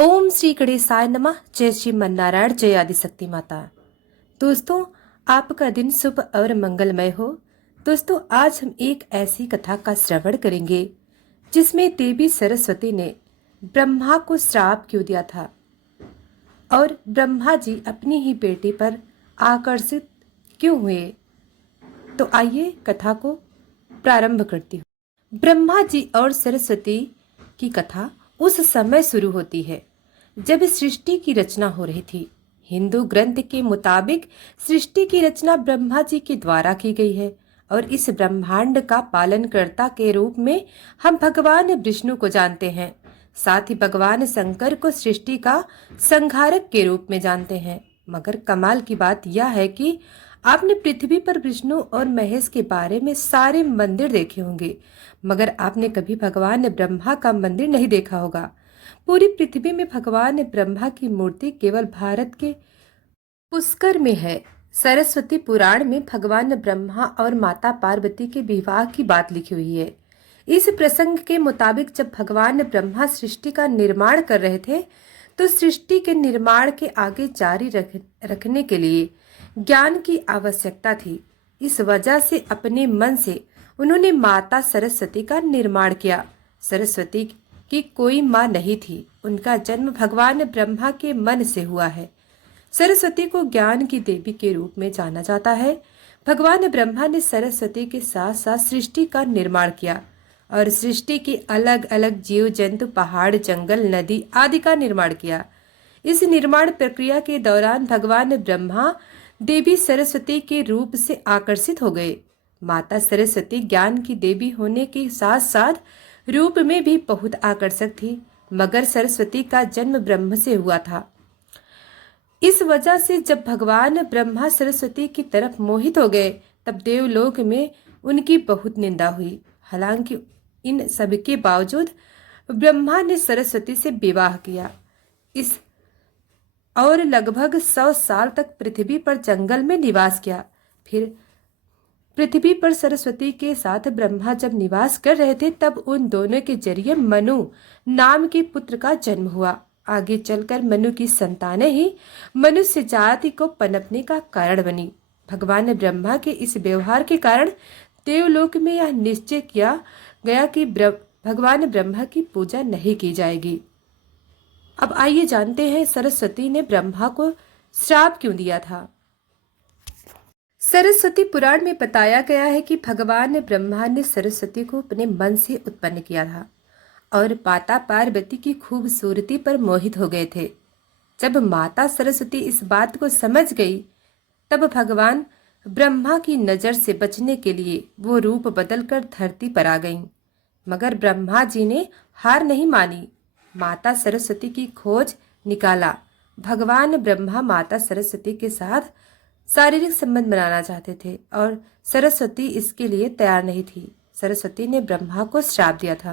ओम श्री गणेशाय नमः। जय श्री मन्नारायण, जय आदिशक्ति माता। दोस्तों, आपका दिन शुभ और मंगलमय हो। दोस्तों, आज हम एक ऐसी कथा का श्रवण करेंगे जिसमें देवी सरस्वती ने ब्रह्मा को श्राप क्यों दिया था और ब्रह्मा जी अपनी ही बेटी पर आकर्षित क्यों हुए। तो आइए कथा को प्रारंभ करती हूँ। ब्रह्मा जी और सरस्वती की कथा उस समय शुरू होती है जब सृष्टि की रचना हो रही थी। हिंदू ग्रंथ के मुताबिक सृष्टि की रचना ब्रह्मा जी के द्वारा की गई है और इस ब्रह्मांड का पालनकर्ता के रूप में हम भगवान विष्णु को जानते हैं। साथ ही भगवान शंकर को सृष्टि का संहारक के रूप में जानते हैं। मगर कमाल की बात यह है कि आपने पृथ्वी पर विष्णु और महेश के बारे में सारे मंदिर देखे होंगे, मगर आपने कभी भगवान ब्रह्मा का मंदिर नहीं देखा होगा। पूरी पृथ्वी में भगवान ब्रह्मा की मूर्ति केवल भारत के पुष्कर में है। सरस्वती पुराण में भगवान ब्रह्मा और माता पार्वती के विवाह की बात लिखी हुई है। इस प्रसंग के मुताबिक जब भगवान ब्रह्मा सृष्टि का निर्माण कर रहे थे तो सृष्टि के निर्माण के आगे जारी रखने के लिए ज्ञान की आवश्यकता थी। इस वजह से अपने मन से उन्होंने माता सरस्वती का निर्माण किया। सरस्वती की कोई माँ नहीं थी, उनका जन्म भगवान ब्रह्मा के मन से हुआ है। सरस्वती को ज्ञान की देवी के रूप में जाना जाता है। भगवान ब्रह्मा ने सरस्वती के साथ साथ सृष्टि का निर्माण किया और सृष्टि के अलग अलग जीव जंतु, पहाड़, जंगल, नदी आदि का निर्माण किया। इस निर्माण प्रक्रिया के दौरान भगवान ब्रह्मा देवी सरस्वती के रूप से आकर्षित हो गए। माता सरस्वती ज्ञान की देवी होने के साथ साथ रूप में भी बहुत आकर्षक थी, मगर सरस्वती का जन्म ब्रह्म से हुआ था। इस वजह से जब भगवान ब्रह्मा सरस्वती की तरफ मोहित हो गए तब देवलोक में उनकी बहुत निंदा हुई। हालांकि इन सब के बावजूद ब्रह्मा ने सरस्वती से विवाह किया इस और लगभग 100 साल तक पृथ्वी पर जंगल में निवास किया। फिर पृथ्वी पर सरस्वती के साथ ब्रह्मा जब निवास कर रहे थे तब उन दोनों के जरिए मनु नाम के पुत्र का जन्म हुआ। आगे चलकर मनु की संतानें ही मनुष्य जाति को पनपने का कारण बनी। भगवान ब्रह्मा के इस व्यवहार के कारण देवलोक में यह निश्चय किया गया कि भगवान ब्रह्मा की पूजा नहीं की जाएगी। अब आइए जानते हैं सरस्वती ने ब्रह्मा को श्राप क्यों दिया था। सरस्वती पुराण में बताया गया है कि भगवान ब्रह्मा ने सरस्वती को अपने मन से उत्पन्न किया था और माता पार्वती की खूबसूरती पर मोहित हो गए थे। जब माता सरस्वती इस बात को समझ गई तब भगवान ब्रह्मा की नजर से बचने के लिए वो रूप बदलकर धरती पर आ गईं। मगर ब्रह्मा जी ने हार नहीं मानी, माता सरस्वती की खोज निकाला। भगवान ब्रह्मा माता सरस्वती के साथ शारीरिक संबंध बनाना चाहते थे और सरस्वती इसके लिए तैयार नहीं थी। सरस्वती ने ब्रह्मा को श्राप दिया था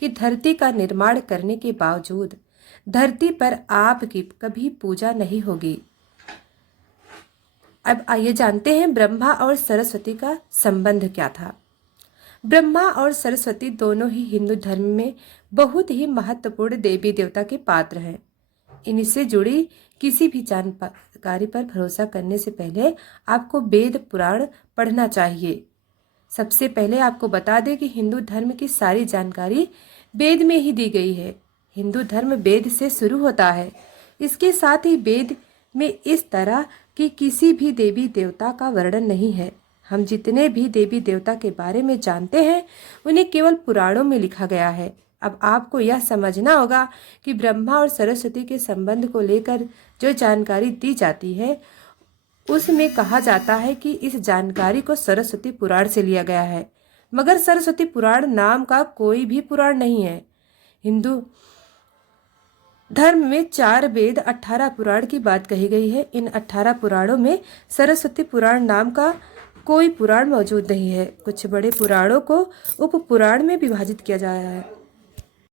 कि धरती का निर्माण करने के बावजूद धरती पर आपकी कभी पूजा नहीं होगी। अब आइए जानते हैं ब्रह्मा और सरस्वती का संबंध क्या था। ब्रह्मा और सरस्वती दोनों ही हिंदू धर्म में बहुत ही महत्वपूर्ण देवी देवता के पात्र हैं। इनसे जुड़ी किसी भी जानकारी पर भरोसा करने से पहले आपको वेद पुराण पढ़ना चाहिए। सबसे पहले आपको बता दें कि हिंदू धर्म की सारी जानकारी वेद में ही दी गई है। हिंदू धर्म वेद से शुरू होता है। इसके साथ ही वेद में इस तरह की किसी भी देवी देवता का वर्णन नहीं है। हम जितने भी देवी देवता के बारे में जानते हैं उन्हें केवल पुराणों में लिखा गया है। अब आपको यह समझना होगा कि ब्रह्मा और सरस्वती के संबंध को लेकर जो जानकारी दी जाती है उसमें कहा जाता है कि इस जानकारी को सरस्वती पुराण से लिया गया है, मगर सरस्वती पुराण नाम का कोई भी पुराण नहीं है। हिंदू धर्म में 4 वेद 18 पुराण की बात कही गई है। इन 18 पुराणों में सरस्वती पुराण नाम का कोई पुराण मौजूद नहीं है। कुछ बड़े पुराणों को उप पुराण में विभाजित किया गया है।